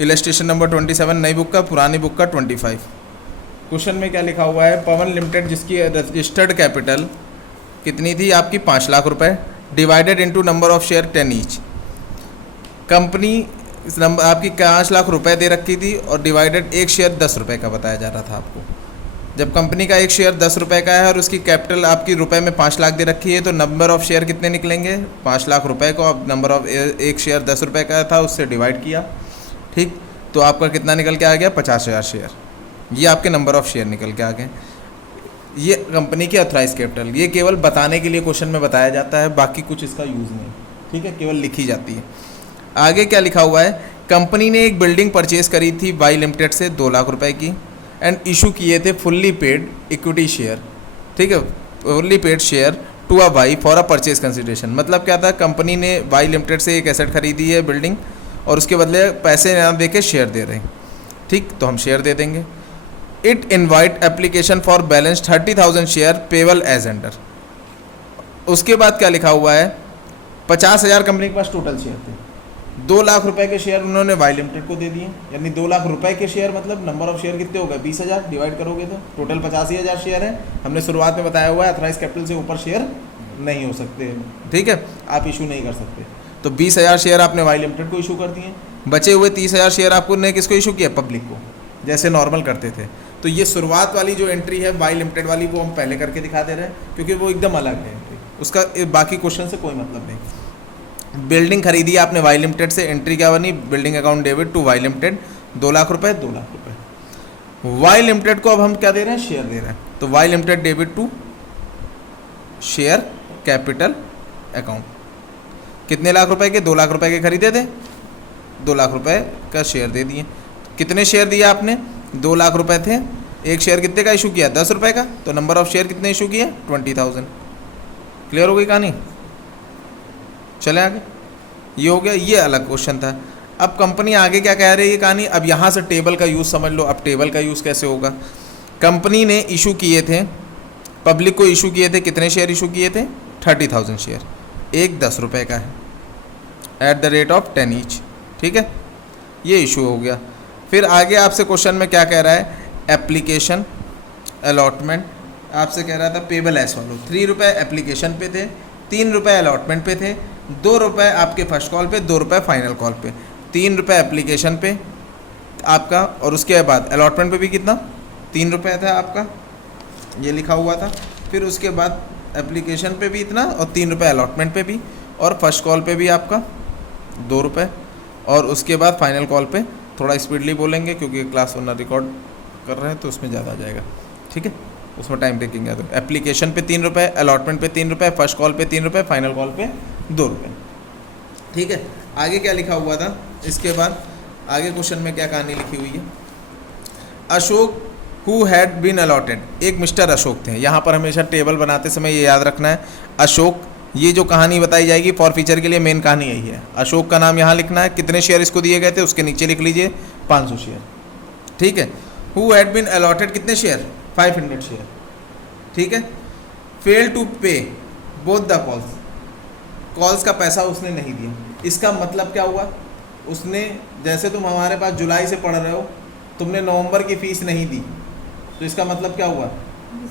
Illustration number 27 नई book का, पुरानी बुक का 25। क्वेश्चन में क्या लिखा हुआ है, पवन लिमिटेड जिसकी रजिस्टर्ड कैपिटल कितनी थी आपकी 5 लाख रुपए, divided into number of share 10 each. Company इस नंबर आपकी 5 लाख रुपए दे रखी थी और डिवाइडेड एक शेयर 10 रुपये का बताया जा रहा था आपको। जब कंपनी का एक शेयर 10 रुपये का है और उसकी कैपिटल आपकी रुपए में 5 लाख दे रखी है, तो नंबर ऑफ शेयर कितने निकलेंगे, 5 लाख रुपए को अब नंबर ऑफ एक शेयर 10 रुपये का था उससे डिवाइड किया, ठीक, तो आपका कितना निकल के आ गया 50,000 शेयर। ये आपके नंबर ऑफ शेयर निकल के आ गए। ये कंपनी की ऑथराइज कैपिटल, ये केवल बताने के लिए क्वेश्चन में बताया जाता है, बाकी कुछ इसका यूज़ नहीं, ठीक है, केवल लिखी जाती है। आगे क्या लिखा हुआ है, कंपनी ने एक बिल्डिंग परचेज करी थी वाई लिमिटेड से 2 लाख रुपए की एंड इशू किए थे फुल्ली पेड इक्विटी शेयर, ठीक है, fully paid share to a Y for a purchase consideration. मतलब क्या था, कंपनी ने वाई लिमिटेड से एक एसेट खरीदी है बिल्डिंग और उसके बदले पैसे ना दे के शेयर दे रहे हैं, ठीक, तो हम शेयर दे देंगे। It invite application for balance 30,000 share payable as under. उसके बाद क्या लिखा हुआ है, 50,000 कंपनी के पास टोटल शेयर थे, 2 लाख रुपए के शेयर उन्होंने वाई लिमिटेड को दे दिए, यानी 2 लाख रुपए के शेयर मतलब नंबर ऑफ शेयर कितने हो गए 20,000, डिवाइड करोगे तो टोटल 85,000 शेयर है। हमने शुरुआत में बताया हुआ है अथराइज कैपिटल से ऊपर शेयर नहीं हो सकते, ठीक है, आप इशू नहीं कर सकते। तो 20,000 शेयर आपने वाई लिमिटेड को इशू कर दिए, बचे हुए 30,000 शेयर आपको ने किसको इशू किया, पब्लिक को, जैसे नॉर्मल करते थे। तो ये शुरुआत वाली जो एंट्री है वाई लिमिटेड वाली वो हम पहले करके दिखा दे रहे हैं क्योंकि वो एकदम अलग है एंट्री, उसका बाकी क्वेश्चन से कोई मतलब नहीं। बिल्डिंग खरीदी आपने वाई लिमिटेड से, एंट्री क्या बनी, building account debit to Y limited 2 lakh रुपए, 2 लाख रुपए। वाई लिमिटेड को अब हम क्या दे रहे हैं, शेयर दे रहे हैं, तो Y limited debit to share capital account. कितने लाख रुपए के, 2 लाख रुपए के खरीदे थे, 2 लाख रुपए का शेयर दे दिए। कितने शेयर दिए आपने, 2 लाख रुपए थे, एक शेयर कितने का इशू किया 10 रुपए का, तो नंबर ऑफ शेयर कितने इशू किए 20,000। क्लियर हो गई कहानी, चले आगे। ये हो गया, ये अलग क्वेश्चन था। अब कंपनी आगे क्या कह रही है कहानी, अब यहाँ से टेबल का यूज़ समझ लो। अब टेबल का यूज़ कैसे होगा, कंपनी ने इशू किए थे, पब्लिक को इशू किए थे, कितने शेयर इशू किए थे 30,000 शेयर, एक 10 रुपये का है at the rate of 10 each, ठीक है, ये इशू हो गया। फिर आगे आपसे क्वेश्चन में क्या कह रहा है, एप्लीकेशन अलॉटमेंट आपसे कह रहा था पेबल एस वालो, 3 रुपये एप्लीकेशन पे थे, 3 रुपये अलॉटमेंट पे थे, 2 रुपये आपके फर्स्ट कॉल पे, 2 रुपये फाइनल कॉल पे, 3 रुपये एप्लीकेशन पे आपका, और उसके बाद अलॉटमेंट पे भी कितना 3 रुपये था आपका, ये लिखा हुआ था। फिर उसके बाद एप्लीकेशन पे भी इतना और 3 रुपये अलॉटमेंट पे भी, और फर्स्ट कॉल पे भी आपका 2 रुपये, और उसके बाद फाइनल कॉल पे, थोड़ा स्पीडली बोलेंगे क्योंकि क्लास वरना रिकॉर्ड कर रहे हैं तो उसमें ज़्यादा आ जाएगा, ठीक है, उसमें टाइम टेकिंग है। तो एप्लीकेशन पे 3 रुपये, अलॉटमेंट पे 3 रुपये, फर्स्ट कॉल पे 3 रुपये, फाइनल कॉल पे 2 रुपये, ठीक है। आगे क्या लिखा हुआ था, इसके बाद आगे क्वेश्चन में क्या कहानी लिखी हुई है, Ashok who had been allotted, एक मिस्टर अशोक थे। यहाँ पर हमेशा टेबल बनाते समय ये याद रखना है, अशोक, ये जो कहानी बताई जाएगी फॉर फ्यूचर के लिए मेन कहानी यही है। अशोक का नाम यहाँ लिखना है, कितने शेयर इसको दिए गए थे उसके नीचे लिख लीजिए 500 शेयर, ठीक है। हु हैड बीन अलॉटेड कितने शेयर 500 शेयर, ठीक है। फेल टू पे बोथ द कॉल्स, कॉल्स का पैसा उसने नहीं दिया। इसका मतलब क्या हुआ, उसने, जैसे तुम हमारे पास जुलाई से पढ़ रहे हो, तुमने नवंबर की फ़ीस नहीं दी, तो इसका मतलब क्या हुआ,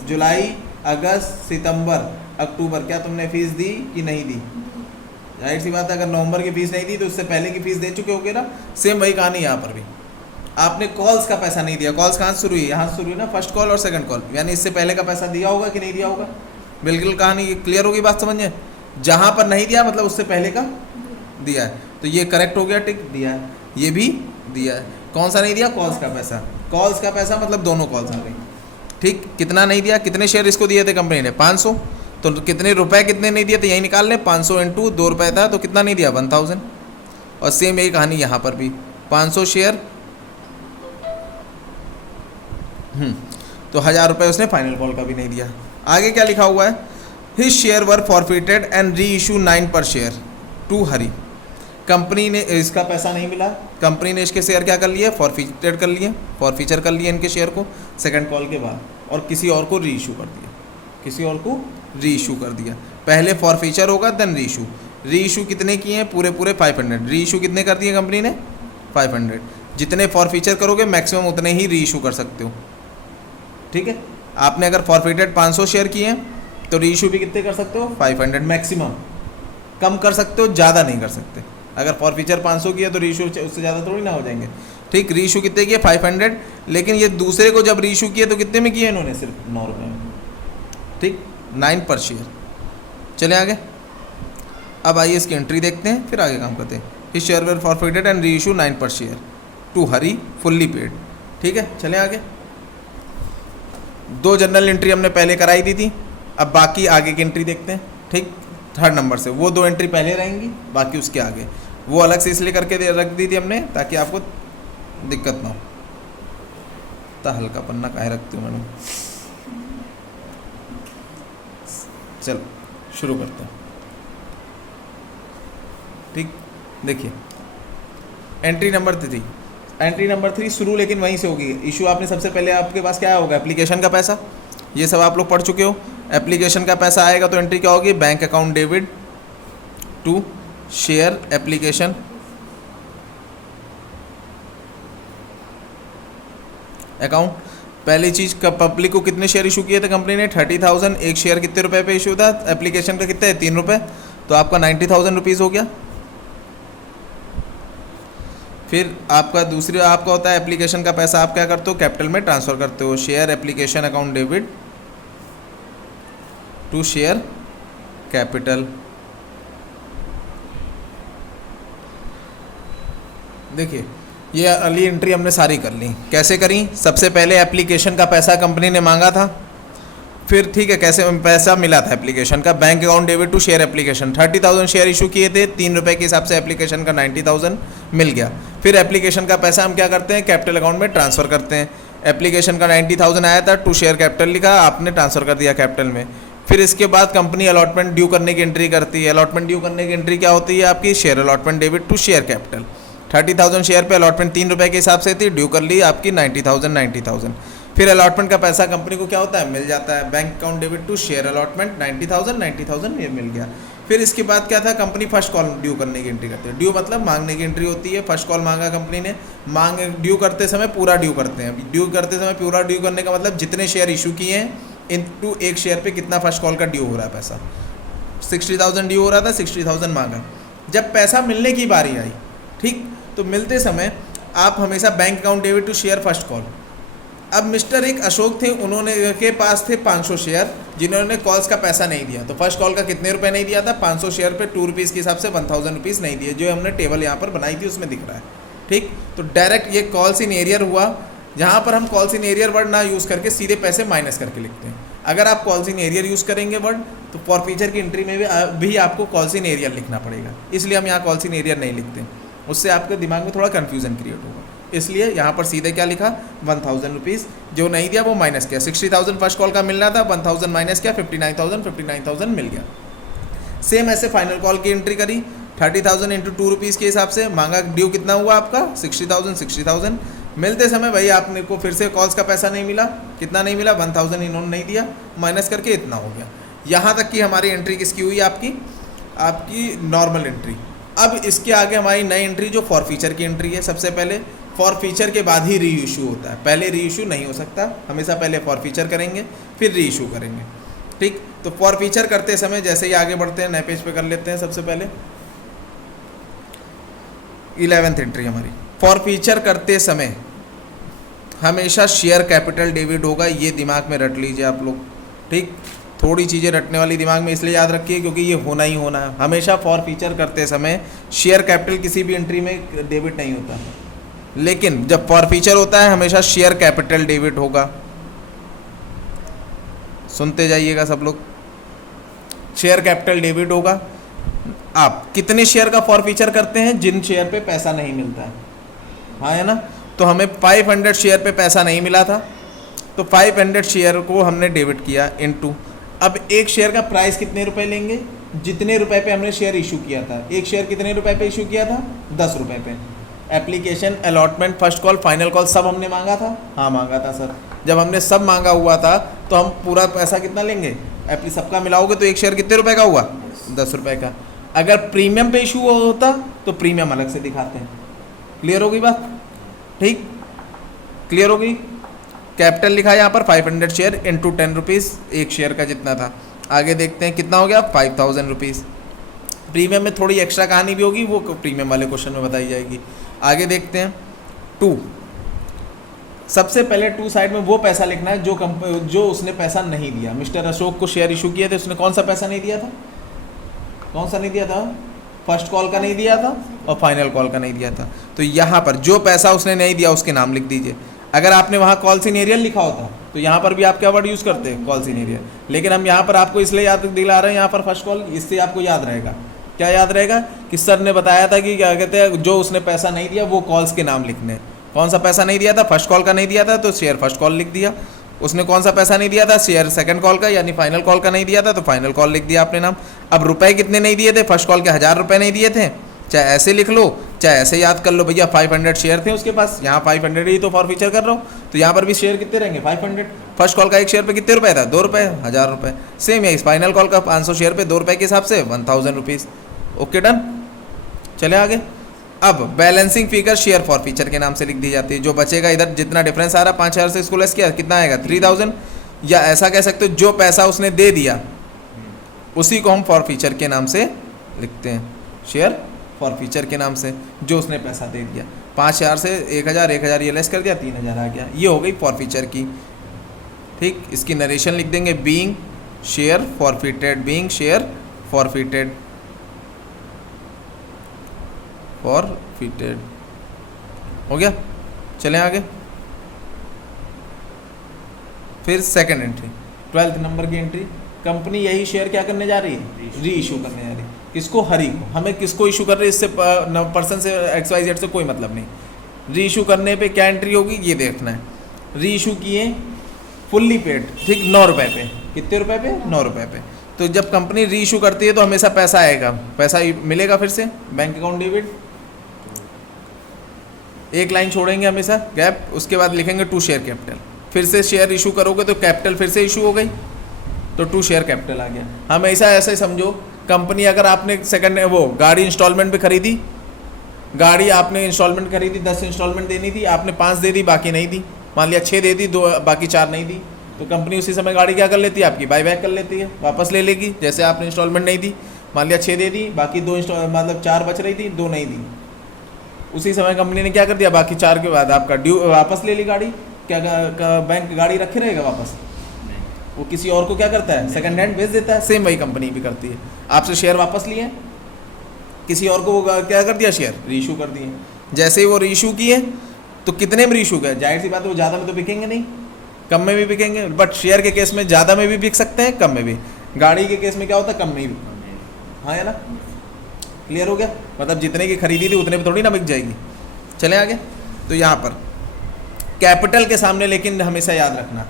जुलाई अगस्त सितंबर अक्टूबर क्या तुमने फ़ीस दी कि नहीं दी, जाहिर सी बात है अगर नवंबर की फ़ीस नहीं दी तो उससे पहले की फ़ीस दे चुके होगे ना। सेम वही कहानी यहाँ पर भी, आपने कॉल्स का पैसा नहीं दिया। कॉल्स कहाँ से शुरू हुई, यहाँ से शुरू हुई ना, फर्स्ट कॉल और सेकंड कॉल, यानी इससे पहले का पैसा दिया होगा कि नहीं दिया होगा। बिल्कुल कहानी क्लियर होगी, बात समझिए। जहाँ पर नहीं दिया मतलब उससे पहले का दिया है, तो ये करेक्ट हो गया, टिक दिया है, ये भी दिया है। कौन सा नहीं दिया, कॉल्स का पैसा, कॉल्स का पैसा मतलब दोनों कॉल्स आ गई, ठीक। कितना नहीं दिया, कितने शेयर इसको दिए थे कंपनी ने 500, तो कितने रुपए कितने नहीं दिए थे यही निकाल लें, 500 इंटू 2 रुपये था तो कितना नहीं दिया 1000। और सेम यही कहानी यहाँ पर भी 500 शेयर, तो 1000 रुपये उसने फाइनल कॉल का भी नहीं दिया। आगे क्या लिखा हुआ है, his share were forfeited and reissue 9 per share to Hari. Company ने, इसका पैसा नहीं मिला, कंपनी ने इसके शेयर क्या कर लिए, फॉरफिटेड कर लिए, फॉरफीचर कर लिए इनके शेयर को सेकंड कॉल के बाद, और किसी और को री इशू कर दिया, किसी और को री इशू कर दिया। पहले फॉरफीचर होगा देन री इशू कितने किए हैं, पूरे 500। री इशू कितने कर दिए कंपनी ने 500। जितने फॉरफीचर करोगे मैक्सिमम उतने ही री इशू कर सकते हो, ठीक है। आपने अगर फॉरफिटेड 500 शेयर किए हैं तो री इशू भी कितने कर सकते हो, 500 मैक्सिमम। कम कर सकते हो, ज़्यादा नहीं कर सकते। अगर फॉरफीचर 500 किया तो री इशू उससे ज़्यादा थोड़ी ना हो जाएंगे, ठीक। री इशू कितने किए, 500। लेकिन ये दूसरे को जब री इशू किए तो कितने में किए इन्होंने, सिर्फ 9 रुपये में, ठीक, 9 पर शेयर। चले आगे। अब आइए इसकी एंट्री देखते हैं, फिर आगे काम करते हैं। His share were forfeited and reissue 9 per share to Hari fully paid, ठीक है। चले आगे। 2 जनरल एंट्री हमने पहले कराई दी थी, अब बाकी आगे की एंट्री देखते हैं, ठीक। 3rd नंबर से वो 2 एंट्री पहले रहेंगी, बाकी उसके आगे। वो अलग से इसलिए करके रख दी थी हमने ताकि आपको दिक्कत ना हो। इतना हल्का पन्ना काहे रखती हूँ मैंने। चलो शुरू करते हैं, ठीक। देखिए एंट्री नंबर 3, एंट्री नंबर 3 शुरू लेकिन वहीं से होगी। इशू आपने सबसे पहले आपके पास क्या होगा, एप्लीकेशन का पैसा, ये सब आप लोग पढ़ चुके हो। एप्लीकेशन का पैसा आएगा तो एंट्री क्या होगी, bank account debit to share application account. पहली चीज, पब्लिक को कितने शेयर इशू किए थे कंपनी ने, 30,000। एक शेयर कितने रुपए पे इशू था, एप्लीकेशन का कितना है, 3 रुपये, तो आपका 90,000 रुपीज़ हो गया। फिर आपका दूसरी आपका होता है एप्लीकेशन का पैसा, आप क्या करते हो, कैपिटल में ट्रांसफ़र करते हो। Share application account debit to share capital. देखिए ये अगली एंट्री हमने सारी कर ली। कैसे करी, सबसे पहले एप्लीकेशन का पैसा कंपनी ने मांगा था, फिर ठीक है कैसे पैसा मिला था एप्लीकेशन का, bank account debit to share application. 30,000 share issue किए थे, 3 रुपये के हिसाब से एप्लीकेशन का 90,000 मिल गया। फिर एप्लीकेशन का पैसा हम क्या करते हैं, कैपिटल अकाउंट में ट्रांसफ़र करते हैं। एप्लीकेशन का 90,000 आया था, टू शेयर कैपिटल लिखा, आपने ट्रांसफ़र कर दिया कैपिटल में। फिर इसके बाद कंपनी अलॉटमेंट ड्यू करने की एंट्री करती है। अलॉटमेंट ड्यू करने की एंट्री क्या होती है आपकी, share allotment debit to share capital. 30,000 share पे अलॉटमेंट 3 रुपये के हिसाब से थी, ड्यू कर ली आपकी 90,000। फिर अलॉटमेंट का पैसा कंपनी को क्या होता है, मिल जाता है। Bank account debit to share allotment 90,000 ये मिल गया। फिर इसके बाद क्या था, कंपनी फर्स्ट कॉल ड्यू करने की एंट्री करती है। ड्यू मतलब मांगने की एंट्री होती है। फर्स्ट कॉल मांगा कंपनी ने, मांग ड्यू करते समय पूरा ड्यू करते हैं। ड्यू करते समय पूरा ड्यू करने का मतलब जितने शेयर इशू किए हैं इनटू एक शेयर पे कितना फर्स्ट कॉल का ड्यू हो रहा है पैसा। 60,000 ड्यू हो रहा था, 60,000 मांगा। जब पैसा मिलने की बारी आई, ठीक, तो मिलते समय आप हमेशा bank account debit to share first call. अब मिस्टर एक अशोक थे, उन्होंने के पास थे 500 शेयर जिन्होंने कॉल्स का पैसा नहीं दिया। तो फर्स्ट कॉल का कितने रुपए नहीं दिया था, 500 शेयर पे 2 रुपीज़ के हिसाब से 1,000 रुपीज़ नहीं दिए, जो हमने टेबल यहाँ पर बनाई थी उसमें दिख रहा है, ठीक। तो डायरेक्ट ये कॉल्स इन एरियर हुआ, जहाँ पर हम कॉल्स इन एरियर वर्ड ना यूज़ करके सीधे पैसे माइनस करके लिखते हैं। अगर आप कॉल्स इन एरियर यूज़ करेंगे वर्ड तो फॉरफीचर की एंट्री में भी आपको कॉल्स इन एरियर लिखना पड़ेगा, इसलिए हम यहाँ कॉल्स इन एरियर नहीं लिखते, उससे आपके दिमाग में थोड़ा कन्फ्यूजन क्रिएट होगा। इसलिए यहाँ पर सीधे क्या लिखा, 1,000 रुपीज़, जो नहीं दिया वो माइनस किया। 60,000 फर्स्ट कॉल का मिलना था, 1,000 माइनस किया, 59,000 मिल गया। सेम ऐसे फाइनल कॉल की एंट्री करी, 30,000 इंटू 2 रुपीज़ के हिसाब से मांगा। ड्यू कितना हुआ आपका, 60,000। मिलते समय भाई आपने को फिर से कॉल्स का पैसा नहीं मिला, कितना नहीं मिला, 1,000 इन्होंने नहीं दिया, माइनस करके इतना हो गया। यहाँ तक कि हमारी एंट्री किसकी हुई, आपकी नॉर्मल एंट्री। अब इसके आगे हमारी नई एंट्री जो फॉर फीचर की एंट्री है। सबसे पहले फॉर फीचर के बाद ही री इशू होता है, पहले री इशू नहीं हो सकता, हमेशा पहले फॉर फीचर करेंगे फिर री इशू करेंगे, ठीक। तो फॉर फीचर करते समय जैसे ही आगे बढ़ते हैं, नए पेज पे कर लेते हैं। सबसे पहले 11th एंट्री हमारी, फॉर फीचर करते समय हमेशा शेयर कैपिटल डेबिट होगा, ये दिमाग में रट लीजिए आप लोग, ठीक। थोड़ी चीज़ें रटने वाली दिमाग में इसलिए याद रखिए क्योंकि ये होना ही होना है। हमेशा फॉर फीचर करते समय शेयर कैपिटल किसी भी एंट्री में डेबिट नहीं होता, लेकिन जब फॉर फीचर होता है हमेशा शेयर कैपिटल डेबिट होगा। सुनते जाइएगा सब लोग, शेयर कैपिटल डेबिट होगा। आप कितने शेयर का फॉर फीचर करते हैं, जिन शेयर पे पैसा नहीं मिलता है, हाँ है ना। तो हमें 500 शेयर पे पैसा नहीं मिला था, तो 500 शेयर को हमने डेबिट किया इनटू। अब एक शेयर का प्राइस कितने रुपए लेंगे, जितने रुपए पे हमने शेयर इशू किया था। एक शेयर कितने रुपए पे इशू किया था, 10 रुपए पे। Application, allotment, first call, final call सब हमने मांगा था, हाँ मांगा था सर। जब हमने सब मांगा हुआ था तो हम पूरा पैसा कितना लेंगे, सबका मिलाओगे तो एक शेयर कितने रुपए का हुआ, 10 रुपए का। अगर प्रीमियम पे इशू होता तो प्रीमियम अलग से दिखाते हैं। क्लियर होगी बात। ठीक, क्लियर हो गई। कैपिटल लिखा है यहाँ पर 500 शेयर इंटू 10 रुपीज़, एक शेयर का जितना था। आगे देखते हैं कितना हो गया 5000 रुपीज़। प्रीमियम में थोड़ी एक्स्ट्रा कहानी भी होगी, वो प्रीमियम वाले क्वेश्चन में बताई जाएगी। आगे देखते हैं 2। सबसे पहले 2 साइड में वो पैसा लिखना है जो उसने पैसा नहीं दिया। मिस्टर अशोक को शेयर इशू किए थे, उसने कौन सा पैसा नहीं दिया था, कौन सा नहीं दिया था, फर्स्ट कॉल का नहीं दिया था और फाइनल कॉल का नहीं दिया था। तो यहाँ पर जो पैसा उसने नहीं दिया उसके नाम लिख दीजिए। अगर आपने वहाँ कॉल सिनेरियल लिखा होता तो यहाँ पर भी आप क्या वर्ड यूज़ करते हैं, कॉल सिनेरियल, लेकिन हम यहाँ पर आपको इसलिए याद दिला रहे हैं, यहाँ पर फर्स्ट कॉल, इससे आपको याद रहेगा। क्या याद रहेगा कि सर ने बताया था कि क्या कहते हैं, जो उसने पैसा नहीं दिया वो कॉल्स के नाम लिखने। कौन सा पैसा नहीं दिया था, फर्स्ट कॉल का नहीं दिया था तो शेयर फर्स्ट कॉल लिख दिया। उसने कौन सा पैसा नहीं दिया था, शेयर सेकंड कॉल का यानी फाइनल कॉल का नहीं दिया था तो फाइनल कॉल लिख दिया आपने नाम। अब रुपए कितने नहीं दिए थे, फर्स्ट कॉल के 1000 रुपये नहीं दिए थे, चाहे ऐसे लिख लो चाहे ऐसे याद कर लो। भैया 500 शेयर थे उसके पास, यहाँ 500 ही तो फॉर फीचर कर रहा हूँ, तो यहाँ पर भी शेयर कितने रहेंगे 500। फर्स्ट कॉल का एक शेयर पे कितने रुपए था, 2 रुपये, 1000 रुपये। सेम है इस फाइनल कॉल का 500 शेयर पे 2 रुपये के हिसाब से 1000 रुपीज़। ओके डन, चले आगे। अब balancing figure share for feature के नाम से लिख दी जाती है। जो बचेगा इधर जितना डिफरेंस आ रहा है 5000 से इसको लेस किया कितना आएगा 3000, या ऐसा कह सकते हो जो पैसा उसने दे दिया उसी को हम फॉर फीचर के नाम से लिखते हैं, शेयर फॉर फीचर के नाम से जो उसने पैसा दे दिया। 5000 से 1000 ये लेस कर दिया 3000 आ गया, ये हो गई फॉर फीचर की। ठीक, इसकी नरेशन लिख देंगे being share forfeited, being share forfeited, forfeited हो गया। चलें आगे। फिर सेकंड एंट्री 12th नंबर की एंट्री, कंपनी यही शेयर क्या करने जा रही है, री इशू करने जा रही है। किसको, हरी को। हमें किसको इशू कर रहे हैं, इससे पर्सन से XYZ से कोई मतलब नहीं। री इशू करने पे क्या एंट्री होगी ये देखना है। री इशू किए फुल्ली पेड, ठीक, 9 रुपये पे, कितने रुपए पे, 9 रुपये पे। तो जब कंपनी री इशू करती है तो हमेशा पैसा आएगा, पैसा मिलेगा फिर से बैंक अकाउंट डेबिट, एक लाइन छोड़ेंगे हमेशा गैप, उसके बाद लिखेंगे 2 शेयर कैपिटल। फिर से शेयर इशू करोगे तो कैपिटल फिर से इशू हो गई तो 2 शेयर कैपिटल आ गया। हमेशा ऐसे समझो, कंपनी अगर आपने सेकंड वो गाड़ी इंस्टॉलमेंट पे खरीदी, गाड़ी आपने इंस्टॉलमेंट खरीदी, 10 इंस्टॉलमेंट देनी थी, आपने 5 दे दी बाकी नहीं दी, मान लिया 6 दे दी, 2 बाकी 4 नहीं दी, तो कंपनी उसी समय गाड़ी क्या कर लेती है आपकी, बाई बैक कर लेती है, वापस ले लेगी। जैसे आपने इंस्टॉलमेंट नहीं दी, मान लिया 6 दे दी, बाकी 2 मतलब 4 बच रही थी, 2 नहीं दी, उसी समय कंपनी ने क्या कर दिया, बाकी 4 के बाद आपका ड्यू वापस ले ली गाड़ी। क्या बैंक गाड़ी रखे रहेगा वापस, वो किसी और को क्या करता है, सेकंड हैंड बेच देता है। सेम वही कंपनी भी करती है, आपसे शेयर वापस लिए, किसी और को क्या कर दिया, शेयर रीइशू कर दिए। जैसे ही वो रीइशू किए तो कितने में रीइशू किया, जाहिर सी बात है वो ज़्यादा में तो बिकेंगे नहीं, कम में भी बिकेंगे। बट शेयर के केस में ज़्यादा में भी बिक सकते हैं, कम में भी। गाड़ी के केस में क्या होता है, कम में भी। हाँ है ना, क्लियर हो गया। मतलब जितने की खरीदी थी उतने में थोड़ी ना बिक जाएगी। चले आगे। तो यहाँ पर कैपिटल के सामने लेकिन हमेशा याद रखना,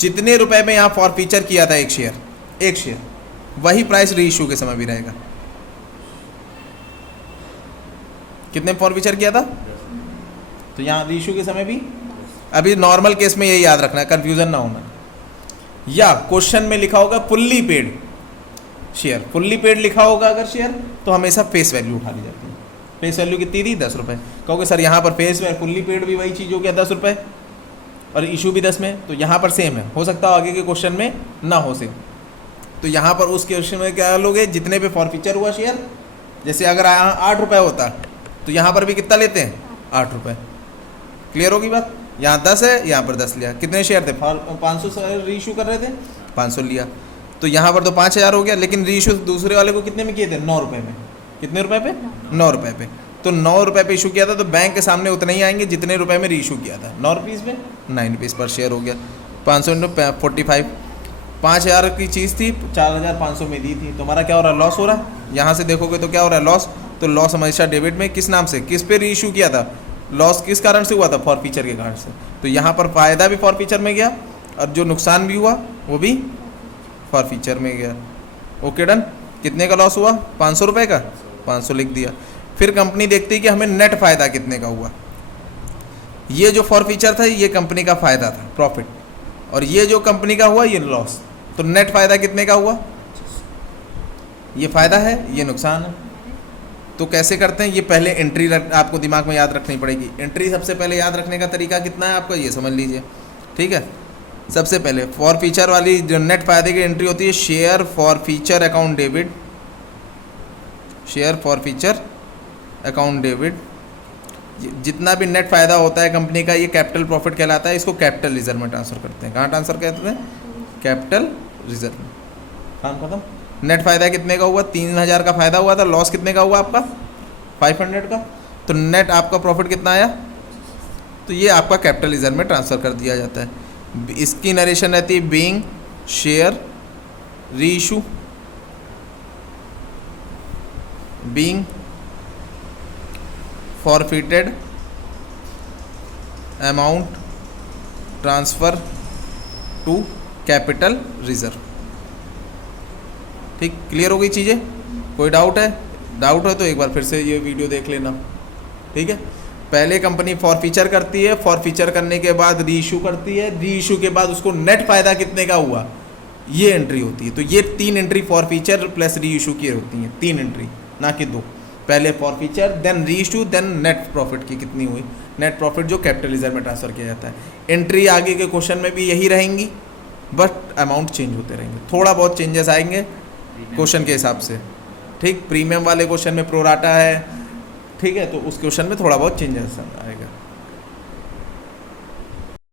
जितने रुपए में यहाँ फॉर फीचर किया था एक शेयर वही प्राइस री इशू के समय भी रहेगा। कितने फॉर फीचर किया था, तो यहाँ री इशू के समय भी। अभी नॉर्मल केस में यही याद रखना, कंफ्यूजन ना होना। या क्वेश्चन में लिखा होगा fully paid share, fully paid लिखा होगा अगर शेयर तो हमेशा फेस वैल्यू उठा ली जाती है। फेस वैल्यू कितनी थी, 10 रुपये। कहोगे सर यहाँ पर फेस वैल्यू फुल्ली पेड भी वही चीज़ हो गया 10 रुपये और इशू भी 10 में, तो यहाँ पर सेम है। हो सकता है आगे के क्वेश्चन में ना हो सेम, तो यहाँ पर उस क्वेश्चन में क्या लोगे, जितने पे फॉर फीचर हुआ शेयर, जैसे अगर 8 रुपये होता तो यहाँ पर भी कितना लेते हैं, 8 रुपये। क्लियर होगी बात। यहाँ 10 है, यहाँ पर 10 लिया। कितने शेयर थे, 500 री इशू कर रहे थे, 500 लिया, तो यहाँ पर तो 5000 हो गया। लेकिन री इशू दूसरे वाले को कितने में किए थे, 9 रुपये में। कितने रुपए पे, 9 रुपये पे। तो 9 रुपये पे इशू किया था, तो बैंक के सामने उतने ही आएंगे जितने रुपए में री इशू किया था। 9 रुपीज़ में 9 रुपीज़ पर शेयर हो गया। 500 इंटू 45, 5000 की चीज़ थी, 4500 में दी थी। तुम्हारा क्या हो रहा है, लॉस हो रहा है। यहाँ से देखोगे तो क्या हो रहा है, लॉस। तो लॉस हमेशा डेबिट में किस नाम से, किस पे री इशू किया था, लॉस किस कारण से हुआ था, फॉर फीचर के कारण से। तो यहाँ पर फ़ायदा भी फॉर फीचर में गया और जो नुकसान भी हुआ वो भी फॉर फीचर में गया। Okay done. कितने का लॉस हुआ, 500 रुपये का, 500 लिख दिया। फिर कंपनी देखती है कि हमें नेट फ़ायदा कितने का हुआ। ये जो फॉर फीचर था ये कंपनी का फ़ायदा था, प्रॉफिट, और ये जो कंपनी का हुआ ये लॉस। तो नेट फ़ायदा कितने का हुआ, ये फ़ायदा है, ये नुकसान है। तो कैसे करते हैं, ये पहले एंट्री आपको दिमाग में याद रखनी पड़ेगी। एंट्री सबसे पहले याद रखने का तरीका कितना है आपका, ये समझ लीजिए, ठीक है। सबसे पहले फॉर फीचर वाली जो नेट फ़ायदे की एंट्री होती है, share for feature account debit, share for feature account debit, जितना भी नेट फ़ायदा होता है कंपनी का ये कैपिटल प्रॉफिट कहलाता है। इसको कैपिटल रिजर्व में ट्रांसफ़र करते हैं। कहाँ ट्रांसफ़र करते हैं, कैपिटल रिजर्व में। काम खत्म। नेट फ़ायदा कितने का हुआ, 3000 का फ़ायदा हुआ था, लॉस कितने का हुआ आपका 500 का, तो नेट आपका प्रॉफिट कितना आया, तो ये आपका कैपिटल रिजर्व में ट्रांसफ़र कर दिया जाता है। इसकी नरेशन रहती है being share reissue, being forfeited amount transfer to capital reserve. ठीक, क्लियर हो गई चीज़ें, कोई डाउट है, डाउट है तो एक बार फिर से ये वीडियो देख लेना, ठीक है। पहले कंपनी फॉर फीचर करती है, फॉर फीचर करने के बाद री इशू करती है, री इशू के बाद उसको नेट फ़ायदा कितने का हुआ ये एंट्री होती है। तो ये 3 एंट्री फॉर फीचर प्लस री इशू की होती हैं, 3 एंट्री ना कि 2। पहले फॉर फीचर, देन री इशू, देन नेट प्रॉफिट की कितनी हुई, नेट प्रॉफिट जो कैपिटल रिजर्व में ट्रांसफ़र किया जाता है। एंट्री आगे के क्वेश्चन में भी यही रहेंगी, बट अमाउंट चेंज होते रहेंगे, थोड़ा बहुत चेंजेस आएंगे क्वेश्चन के हिसाब से, ठीक। प्रीमियम वाले क्वेश्चन में प्रोराटा है, ठीक है, तो उस क्वेश्चन में थोड़ा बहुत चेंजेस आएगा।